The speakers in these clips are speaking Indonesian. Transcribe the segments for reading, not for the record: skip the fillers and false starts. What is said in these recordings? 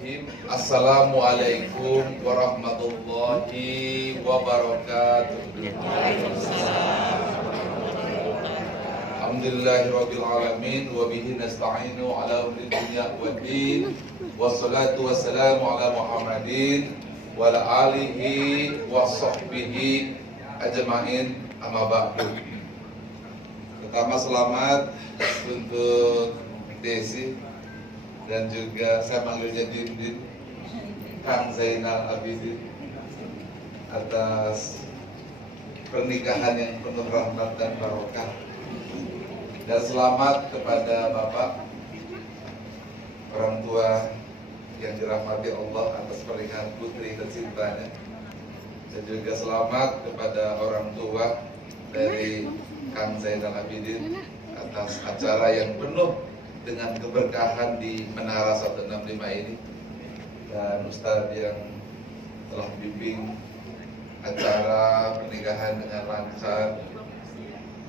Bismillahirrahmanirrahim. Assalamualaikum warahmatullahi wabarakatuh. Alhamdulillahirabbil alamin wa bihi nasta'inu ala umuri dunya waddin. Wassalatu wassalamu ala Muhammadin wa ala alihi wa sahbihi ajma'in, amma ba'du. Pertama selamat untuk Desi dan juga saya manggilnya Dindin, Kang Zainal Abidin, atas pernikahan yang penuh rahmat dan barokah. Dan selamat kepada Bapak, orang tua yang dirahmati Allah atas pernikahan putri tercintanya. Dan juga selamat kepada orang tua dari Kang Zainal Abidin atas acara yang penuh dengan keberkahan di Menara 165 ini, dan Ustadz yang telah bimbing acara pernikahan dengan lancar,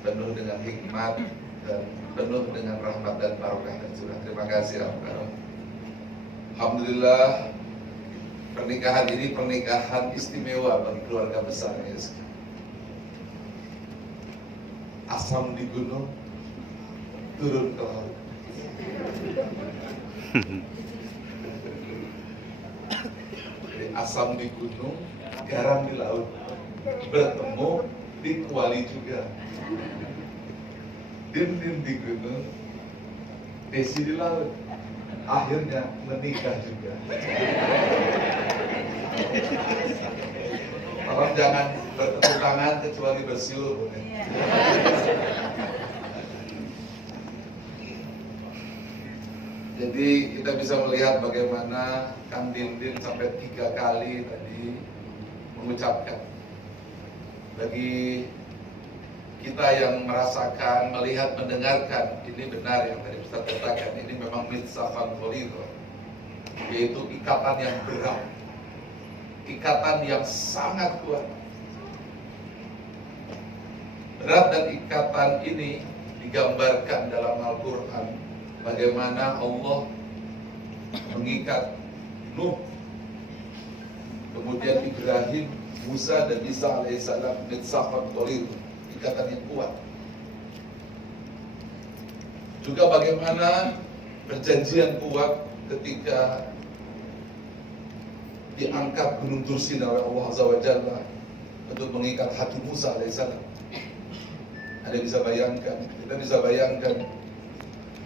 penuh dengan hikmat dan penuh dengan rahmat dan barokah dan surah. Terima kasih. Alhamdulillah, pernikahan ini pernikahan istimewa bagi keluarga besar ya. Asam di gunung, turun ke laut. Jadi asam di gunung, garam di laut, bertemu di Kuali juga. Dindin di gunung, Desi di laut, akhirnya menikah juga. Tolong jangan bertepuk tangan kecuali bersiul. Jadi kita bisa melihat bagaimana Kang Dindin sampai 3 kali tadi mengucapkan. Bagi kita yang merasakan, melihat, mendengarkan, ini benar yang tadi Ustaz katakan, ini memang mitsaqan ghalidha, yaitu ikatan yang berat, ikatan yang sangat kuat. Berat dan ikatan ini digambarkan dalam Al-Quran, bagaimana Allah mengikat Nuh, kemudian Ibrahim, Musa dan Isa alaihissalam, mitsaqan ghalidha, ikatan yang kuat. Juga bagaimana perjanjian kuat ketika diangkat gunung Tursina oleh Allah Azza wa Jalla untuk mengikat hati Musa alaihissalam. Anda bisa bayangkan, kita bisa bayangkan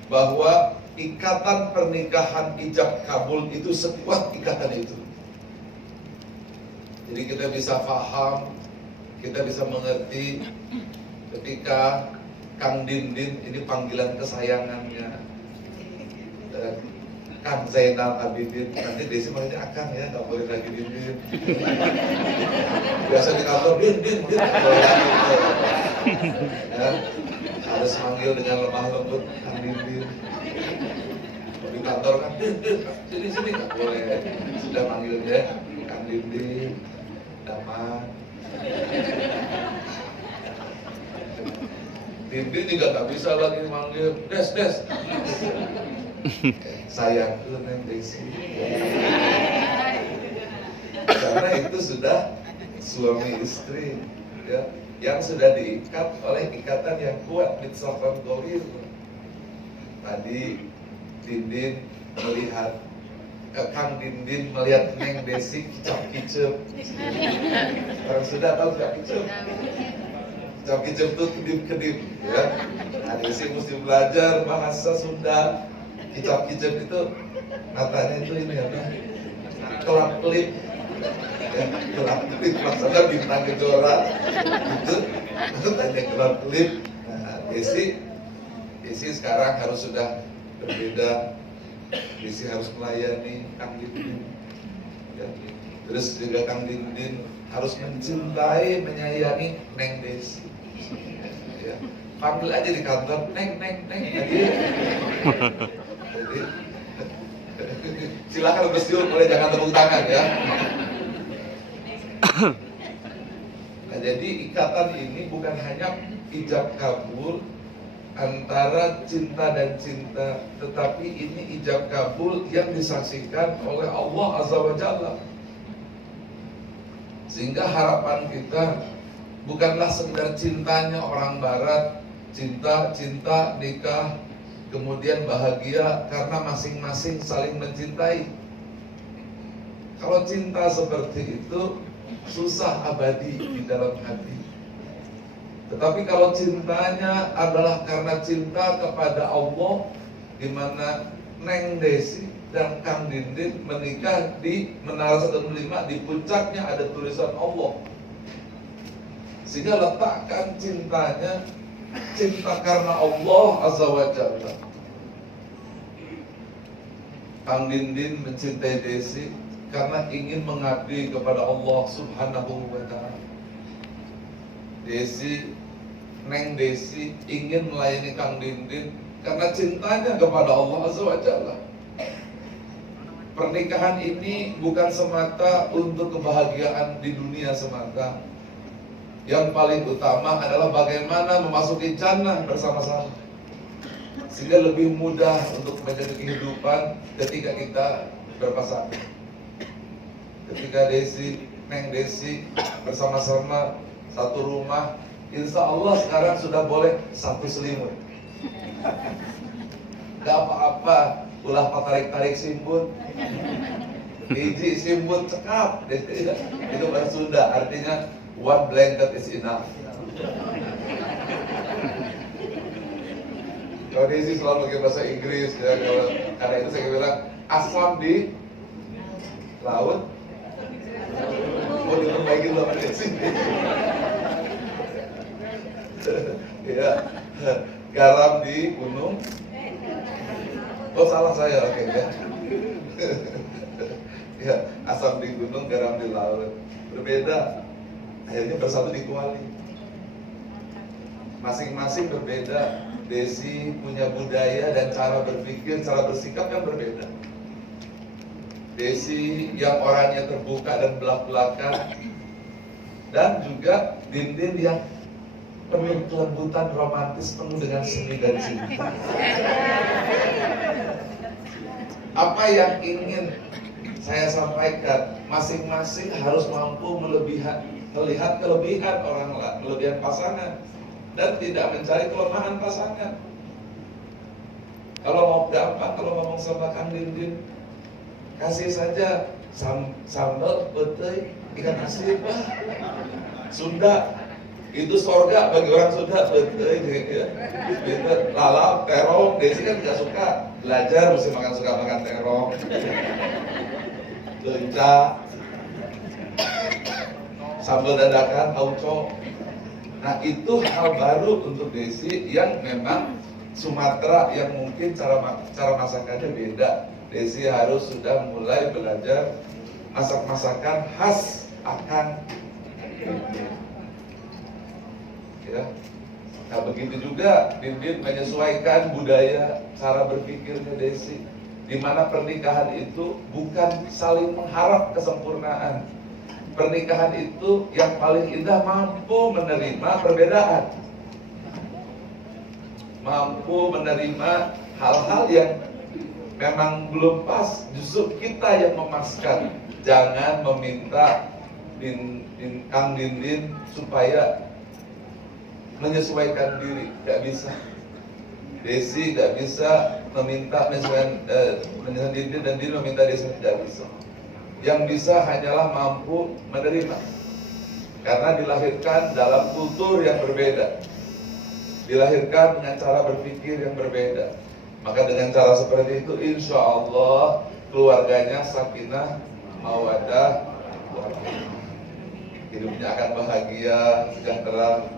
bahwa ikatan pernikahan ijab kabul itu sekuat ikatan itu. Jadi kita bisa paham, kita bisa mengerti ketika Kang Dindin ini panggilan kesayangannya, dan Kang Zainal Abidin, nanti Desi makanya Akang ya, nggak boleh lagi Dindin. Biasa di kantor Dindin, ya, harus manggil dengan lemah lembut Kang Dindin. Di kantor kan Dindin, sini nggak boleh, sudah manggilnya Kang Dindin, Daman. Dindin juga nggak bisa lagi manggil Des. Sayangku Neng Desi. Karena itu sudah suami istri, ya, yang sudah diikat oleh ikatan yang kuat, mitsaqan ghalidha. Tadi Dindin melihat, Kang Dindin melihat Neng Desi kicap-kicep. Orang sudah tahu kicap-kicep? Kicap-kicep itu kedip-kedip, ya. Nah, Desi mesti belajar bahasa Sunda. Kicap-kicep itu katanya itu ini apa? Kelap-kelip. Ya, kelap-kelip maksudnya bintang kejora. Itu katanya kelap-kelip. Nah, Desi sekarang harus sudah berbeda. Desi harus melayani Kang Dindin, ya. Terus juga Kang Dindin harus mencintai, menyayangi Neng Desi, ya. Panggil aja di kantor Neng jadi silakan bersiul, boleh jangan tepuk tangan ya. Nah, jadi ikatan ini bukan hanya ijab kabul, antara cinta dan cinta, tetapi ini ijab kabul yang disaksikan oleh Allah Azza wa Jalla. Sehingga harapan kita bukanlah sekedar cintanya orang barat, cinta, nikah, kemudian bahagia karena masing-masing saling mencintai. Kalau cinta seperti itu susah abadi di dalam hati. Tetapi kalau cintanya adalah karena cinta kepada Allah, di mana Neng Desi dan Kang Dindin menikah di Menara 105, di puncaknya ada tulisan Allah. Sehingga letakkan cintanya, cinta karena Allah Azza wa Jalla. Kang Dindin mencintai Desi karena ingin mengabdi kepada Allah Subhanahu wa Ta'ala. Neng Desi ingin melayani Kang Dindin karena cintanya kepada Allah Azza wa Jalla. Pernikahan ini bukan semata untuk kebahagiaan di dunia semata. Yang paling utama adalah bagaimana memasuki jannah bersama-sama, sehingga lebih mudah untuk menjadi kehidupan ketika kita berpasangan. Ketika Neng Desi bersama-sama satu rumah, insya Allah sekarang sudah boleh satu selimut. Gak apa-apa, ulah tarik-tarik simbut, biji simbut cekap. Itu bahasa Sunda, artinya one blanket is enough. Kalau Desi selalu pakai bahasa Inggris ya, karena itu saya bilang asam di laut. Mau diperbaikin sama Desi. Ya, garam di gunung. Oh salah saya, oke ya. Ya, asam di gunung, garam di laut. Berbeda. Akhirnya bersatu di kuali. Masing-masing berbeda. Desi punya budaya dan cara berpikir, cara bersikap yang berbeda. Desi yang orangnya terbuka dan belak-belakan, dan juga Dindin yang penuh kelembutan romantis, penuh dengan seni dan cinta. Apa yang ingin saya sampaikan, masing-masing harus mampu melihat kelebihan orang lain, kelebihan pasangan, dan tidak mencari kelemahan pasangan. Kalau mau gampang, kalau ngomong sama Kang Dindin, kasih saja sambal, petai, ikan asin, Sunda. Itu sorga bagi orang Sunda, petai, ya. Lalap, terong. Desi kan gak suka belajar, mesti suka makan terong, lenca, sambal dadakan, tauco. Nah itu hal baru untuk Desi yang memang Sumatera yang mungkin cara masakannya beda. Desi harus sudah mulai belajar masak-masakan khas akan ya. Nah begitu juga Dindin menyesuaikan budaya cara berpikirnya Desi, di mana pernikahan itu bukan saling mengharap kesempurnaan. Pernikahan itu yang paling indah mampu menerima perbedaan, mampu menerima hal-hal yang memang belum pas, justru kita yang memaskan. Jangan meminta Kang Dindin supaya menyesuaikan diri, gak bisa. Desi gak bisa meminta menyesuaikan Dindin, dan Dindin meminta Desi, gak bisa. Yang bisa hanyalah mampu menerima, karena dilahirkan dalam kultur yang berbeda, dilahirkan dengan cara berpikir yang berbeda. Maka dengan cara seperti itu, insya Allah keluarganya sakinah, mawaddah, hidupnya akan bahagia, sejahtera.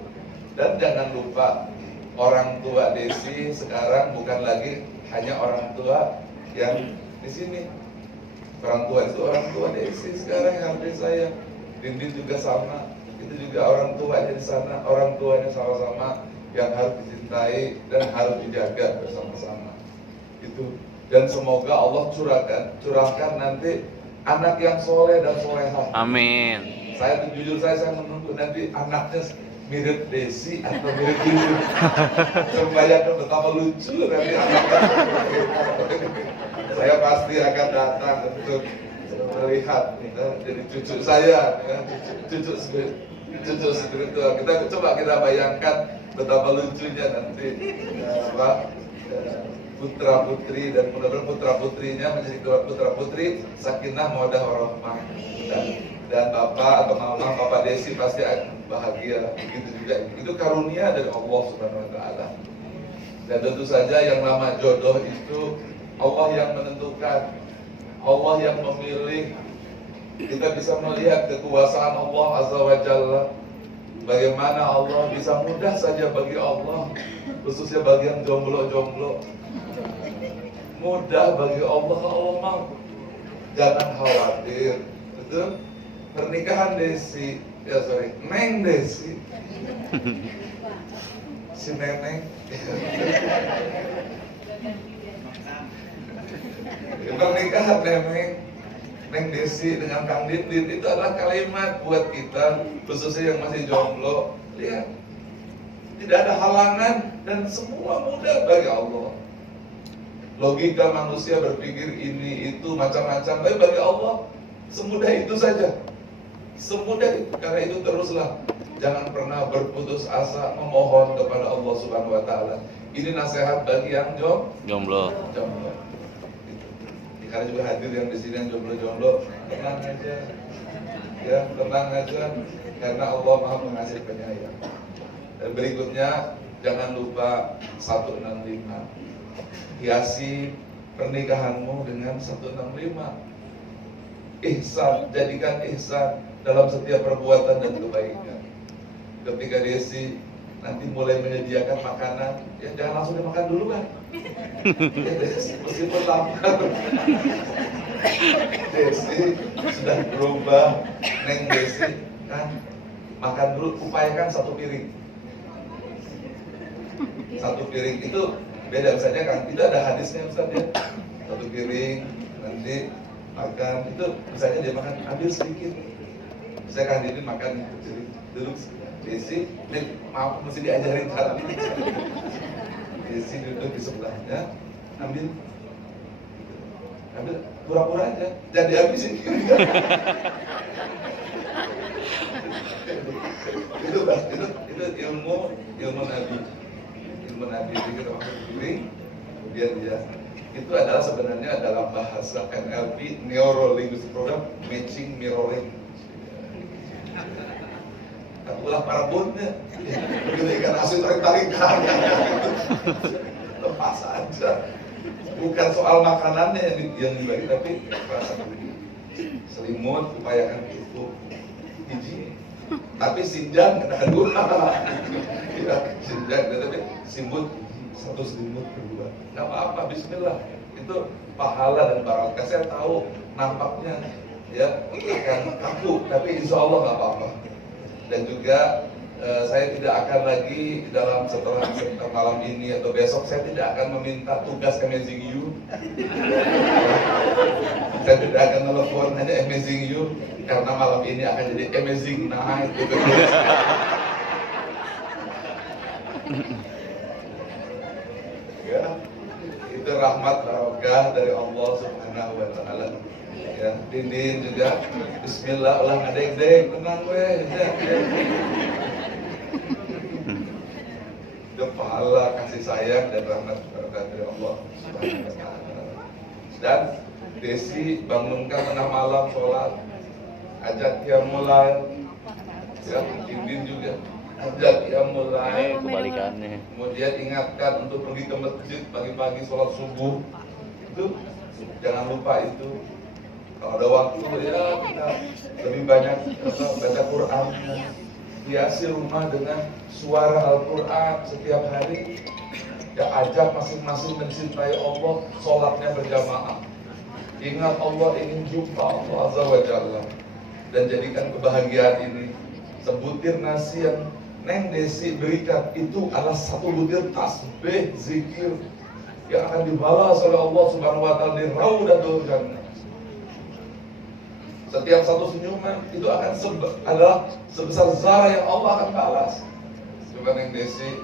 Dan jangan lupa, orang tua Desi sekarang bukan lagi hanya orang tua yang di sini. Orang tua itu orang tua Desi sekarang yang harus disayang. Dindin juga sama, itu juga orang tuanya di sana, orang tuanya sama-sama yang harus dicintai dan harus dijaga bersama-sama. Itu. Dan semoga Allah curahkan nanti anak yang soleh dan solehah. Amin. Saya jujur saya menunggu nanti anaknya mirip Desi atau mirip Yuyun. Terbayangkan betapa lucu nanti anaknya. Saya pasti akan datang untuk melihat jadi cucu saya, ya, cucu spiritual. Kita bayangkan betapa lucunya nanti putra putri, dan mudah-mudahan putra putrinya menjadi putra putri sakinah mawaddah warahmah, dan bapak atau mama bapak Desi pasti akan bahagia. Begitu juga itu karunia dari Allah Subhanahu Wa Taala. Dan tentu saja yang nama jodoh itu Allah yang menentukan, Allah yang memilih. Kita bisa melihat kekuasaan Allah Azza wa Jalla, bagaimana Allah bisa mudah saja bagi Allah, khususnya bagi yang jomblo-jomblo, mudah bagi Allah. Allah mau, jangan khawatir. Betul? Pernikahan Desi, Neng Desi, si Neneng. Pernikahan Neng Desi dengan Kang Didin itu adalah kalimat buat kita, khususnya yang masih jomblo. Lihat, tidak ada halangan dan semua mudah bagi Allah. Logika manusia berpikir ini itu macam-macam, tapi bagi Allah semudah itu saja. Semudah itu. Karena itu teruslah jangan pernah berputus asa memohon kepada Allah Subhanahu Wa Taala. Ini nasihat bagi yang jomblo. Karena juga hadir yang di sini yang jomblo-jomblo, tenang aja, ya tenang aja, karena Allah Maha Pengasih Penyayang. Dan berikutnya jangan lupa 165, hiasi pernikahanmu dengan 165. Ihsan, jadikan ihsan dalam setiap perbuatan dan kebaikan. Ketika Desi nanti mulai menyediakan makanan, ya jangan langsung dimakan duluan. Meskipun lapar. Desi sudah berubah, Neng Desi kan makan dulu, upayakan satu piring. Satu piring itu beda misalnya kan, itu ada hadisnya misalnya. Satu piring nanti makan itu misalnya dia makan ambil sedikit. Misalnya kan dia makan duduk Desi, maaf mesti diajarin cara. Desi duduk di sebelahnya, ambil pura-pura aja, jangan dihabisin. itu ilmu Nabi kita makan piring, kemudian dia itu adalah sebenarnya dalam bahasa NLP, Neuro Linguistic Program, matching mirroring. Ulah parabonnya, begitu ikan asin tarik-tarikan, lepas aja. Bukan soal makanannya yang dibagi, tapi rasa selimut upayakan cukup hiji. Tapi sinjang kena dua, ya, sinjang tapi simbut satu selimut kedua. Nggak apa-apa, Bismillah. Itu pahala dan barokah. Saya tahu nampaknya ya akan kaku, tapi insya Allah nggak apa-apa. Dan juga saya tidak akan lagi setelah malam ini atau besok saya tidak akan meminta tugas Amazing You. Saya tidak akan telepon hanya Amazing You karena malam ini akan jadi Amazing Night. Gitu. Ya, itu rahmat barokah dari Allah Subhanahu Wa Taala. Ya, Dindin juga Bismillah, ulah ngadeg-deg, tenang weh ya. Itu pahala kasih sayang dan rahmat barokah dari Allah Subhanahu Wa Taala. Dan Desi bangunkan tengah malam sholat, ajak dia mulai, ya Dindin juga ajak dia mulai, kebalikannya. Kemudian ingatkan untuk pergi ke masjid pagi-pagi sholat subuh. Itu jangan lupa itu. Kalau ada waktu ya kita lebih banyak baca Quran, hiasi rumah dengan suara Al-Quran setiap hari. Ya ajak masing-masing mencintai Allah, sholatnya berjamaah. Ingat Allah, ingin jumpa Allah Azza wa Jalla. Dan jadikan kebahagiaan ini sebutir nasi yang Neng Desi berikan itu adalah satu butir tasbih zikir yang akan dibalas oleh Allah Subhanahu wa Ta'ala di Raudatul Jannah. Setiap satu senyuman itu akan adalah sebesar zarah yang Allah akan balas. Coba Neng Desi,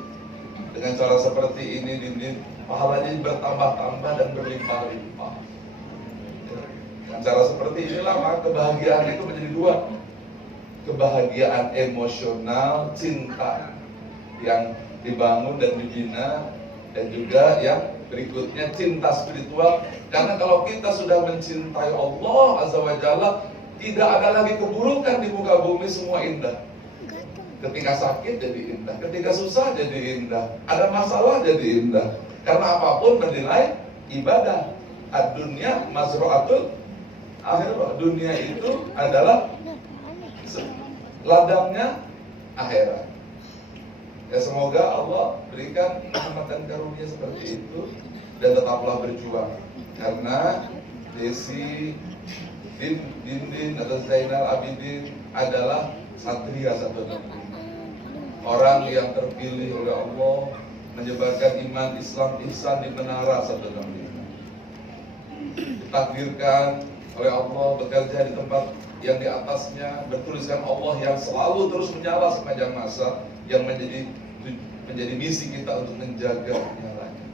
dengan cara seperti ini Dindin, pahalanya bertambah-tambah dan berlimpah-limpah. Dengan cara seperti inilah maka kebahagiaan itu menjadi dua. Kebahagiaan emosional, cinta yang dibangun dan dibina, dan juga yang berikutnya cinta spiritual. Karena kalau kita sudah mencintai Allah Azza wa Jalla, tidak ada lagi keburukan di muka bumi, semua indah. Ketika sakit jadi indah, ketika susah jadi indah, ada masalah jadi indah. Karena apapun bernilai ibadah. Ad-dunya mazra'atul akhirah. Dunia itu adalah ladangnya akhirat. Ya, semoga Allah berikan rahmat dan karunia seperti itu, dan tetaplah berjuang. Karena Desi, Dindin atau Zainal Abidin adalah satria satu negeri. Orang yang terpilih oleh Allah menyebarkan iman, Islam, ihsan di menara satu negeri. Ditakdirkan oleh Allah bekerja di tempat yang di atasnya bertuliskan Allah yang selalu terus menyala sepanjang masa, yang menjadi misi kita untuk menjaga nyalanya.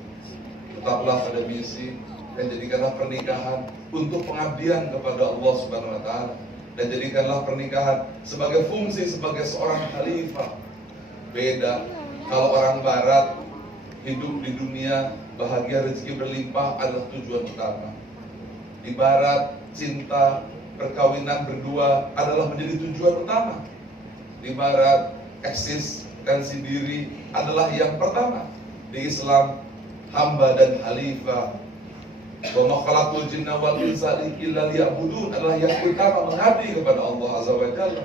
Tetaplah pada misi dan jadikanlah pernikahan untuk pengabdian kepada Allah Subhanahu wa taala, dan jadikanlah pernikahan sebagai fungsi sebagai seorang khalifah. Beda kalau orang barat hidup di dunia bahagia, rezeki berlimpah adalah tujuan utama. Di barat cinta, perkawinan berdua adalah menjadi tujuan utama. Di barat eksistensi diri adalah yang pertama. Di Islam hamba dan khalifah, wa ma khalaqul jinna wal insa illa liya'budun adalah yang utama, mengabdi kepada Allah Azza wa Jalla.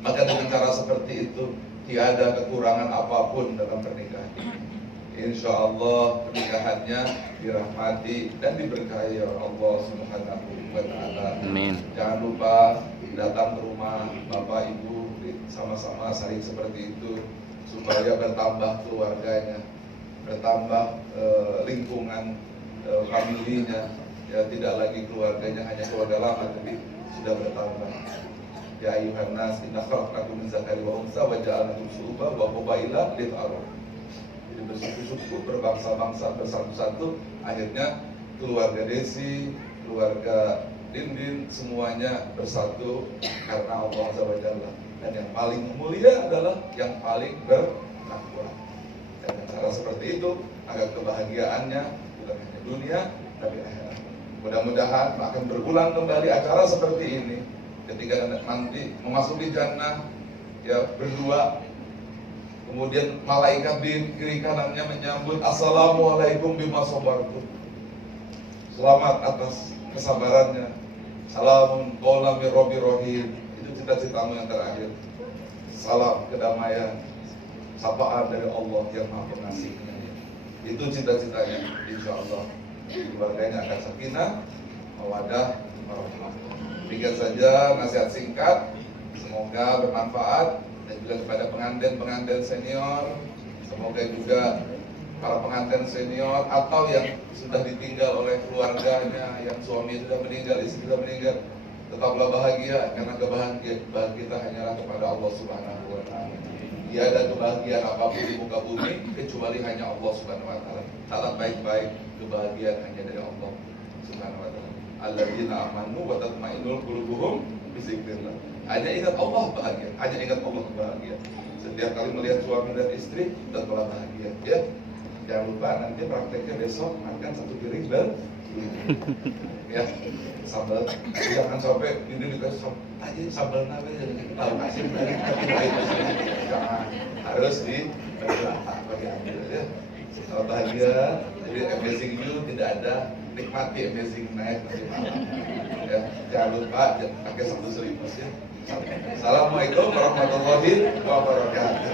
Maka dengan cara seperti itu tiada kekurangan apapun dalam pernikahan. Insya Allah pernikahannya dirahmati dan diberkahi oleh Allah Subhanahu wa taala. Amin. Jangan lupa datang ke rumah Bapak Ibu, sama-sama saling seperti itu supaya bertambah keluarganya, bertambah lingkungan familinya, ya tidak lagi keluarganya hanya keluarga lama, tapi sudah bertambah. Ya ayuhan nas inna khalaqnakum min dzakari wa unsa wa ja'alnakum syu'uban wa qabaila lita'arafu. Jadi bersuku-suku, berbangsa-bangsa, bersatu-satu, akhirnya keluarga Desi, keluarga Dindin semuanya bersatu karena Allah Azza wa Jalla. Dan yang paling mulia adalah yang paling bertakwa. Dan dengan cara seperti itu agar kebahagiaannya bukan hanya dunia tapi akhirat. Mudah-mudahan akan berulang kembali acara seperti ini ketika nanti memasuki jannah, ya berdua, kemudian malaikat di kiri kanannya menyambut, assalamualaikum bima sabartum, selamat atas kesabarannya, salamun qaulan min rabbir rahim. Itu cita-citamu yang terakhir. Salam kedamaian, sapaan dari Allah yang Maha Pengasihnya. Itu cita-citanya. Insyaallah keluarganya akan sakinah, mawaddah, warahmah. Demikian saja nasihat singkat, semoga bermanfaat. Dan juga kepada pengantin senior, semoga juga para pengantin senior atau yang sudah ditinggal oleh keluarganya, yang suami sudah meninggal, istri sudah meninggal, tetaplah bahagia, karena kebahagiaan kita hanyalah kepada Allah Subhanahu wa taala. Tiada kebahagiaan apapun di muka bumi kecuali hanya Allah Subhanahu wa taala. Catat baik-baik, kebahagiaan hanya dari Allah Subhanahu wa taala. Alladzina amanu wa tatma'innul qulubuhum bi dzikrillah. Hanya ingat Allah bahagia, hanya ingat Allah bahagia. Setiap kali melihat suami dan istri, tetaplah bahagia, ya. Jangan lupa nanti prakteknya besok makan satu piring dan ya sambal. Jangan sampai ini dikasih aja sambal nabe jadi tahu kasih dari tapi lain. Jangan, harus di bagi ambil, ya. Kalau bahagia, jadi amazing you tidak ada, nikmati amazing night nanti malam. Ya, jangan lupa pakai satu selimut, ya. Assalamualaikum warahmatullahi wabarakatuh.